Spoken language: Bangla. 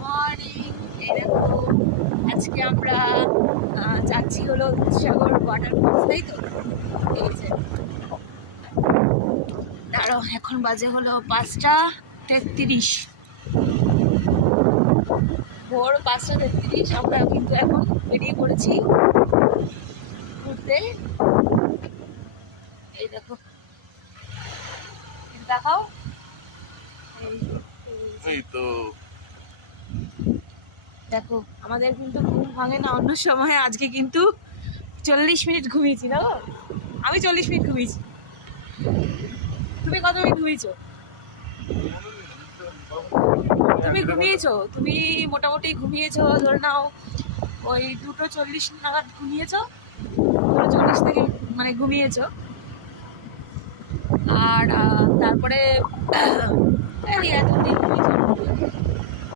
মর্নিং। এই দেখো আজকে আমরা যাচ্ছি হলো দুধসাগর ওয়াটারফলস, তাই তো? এই যে দাঁড়াও, এখন বাজে হলো 5টা 33, ভোর 5টা 33। আমরা কিন্তু এখন বেরিয়ে পড়েছি ঘুরতে। এই দেখো, দেখাও। এই তো দেখো, আমাদের কিন্তু ঘুম ভাঙে না অন্য সময়, আজকে কিন্তু 40 মিনিট ঘুমিয়েছি না? আমি 40 মিনিট ঘুমিয়েছি। তুমি কত মিনিট ঘুমিয়েছো? তুমি ঘুমিয়েছো, তুমি মোটামুটি ঘুমিয়েছো ধরে নাও ওই 2:40 নাগাদ ঘুমিয়েছো, 2:40 থেকে মানে ঘুমিয়েছো। আর তারপরে এই এতদিন ঘুমিয়েছো।